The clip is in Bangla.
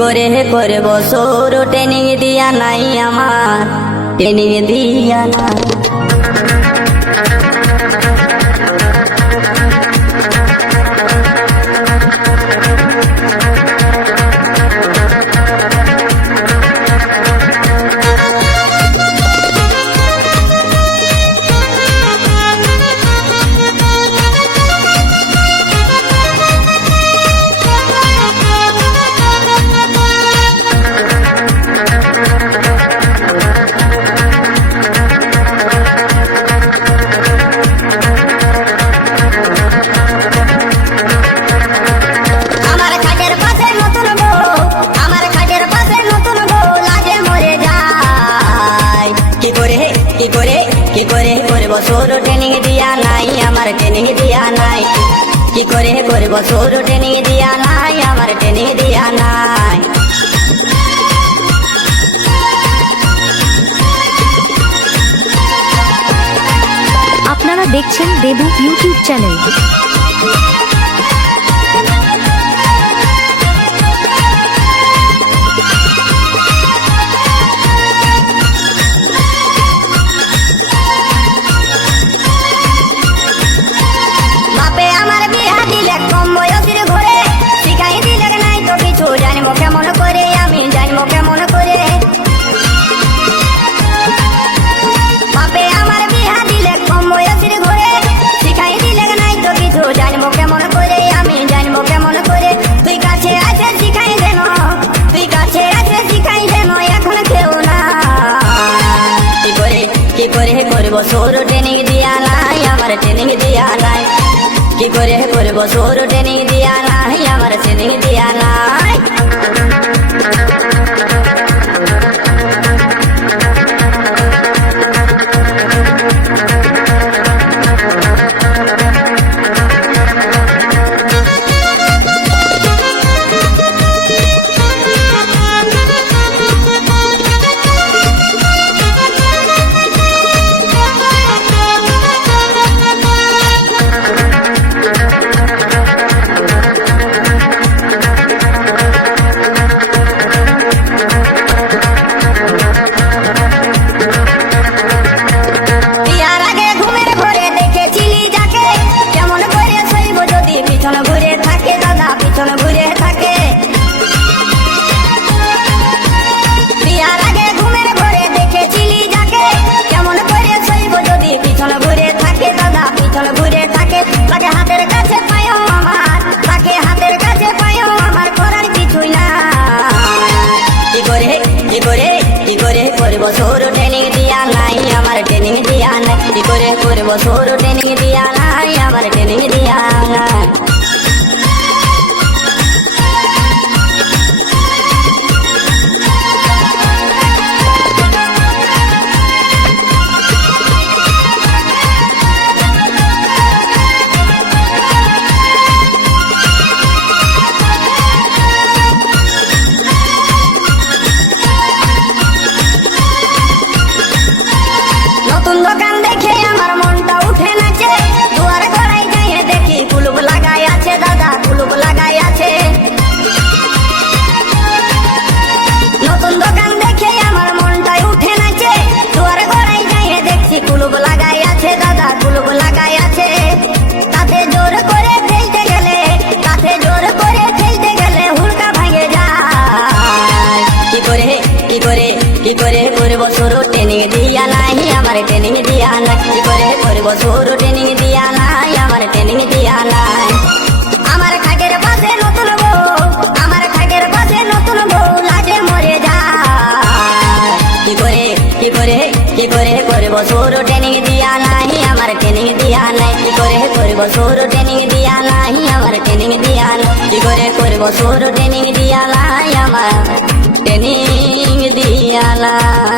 করে করব সৌর ট্রেনিং দিয়া নাই আমার ট্রেনিং দিয়া নাই। কি করে করব সৌর ট্রেনিং দিয়া নাই আমার ট্রেনিং দিয়া নাই। কি করে করব সৌর ট্রেনিং দিয়া নাই আমার ট্রেনিং দিয়া নাই। আপনারা দেখছেন দেবু ইউটিউব চ্যানেল। করব সৌর ট্রেনিং দিয়া নাই আমার ট্রেনিং দিয়া নাই। কি করে করব সৌর ট্রেনিং দিয়া নাই আমার ট্রেনিং দিয়া নাই। সৌর ট্রেনিং দিয়া নাই আমার ট্রেনিং দিয়া নাই। কি করে করব সৌর ট্রেনিং দিয়া নাই আমার ট্রেনিং দিয়া নাই। কি করে করব সৌর ট্রেনিং দিয়া নাই আমার ট্রেনিং দিয়া নাই। কি করে করব সৌর ট্রেনিং দিয়া নাই আমার ট্রেনিং দিয়া নাই। আমার খাটের পাশে নতুন বউ আমার খাটের পাশে নতুন বউ লাজে মরে যায়। কি করে করব সৌর ট্রেনিং দিয়া নাই আমার ট্রেনিং দিয়া নাই। কি করে করব সৌর ট্রেনিং দিয়া নাই আমার ট্রেনিং দিয়া নাই। কি করে করব সৌর ট্রেনিং দিয়া নাই আমার ট্রেনিং দিয়া নাই।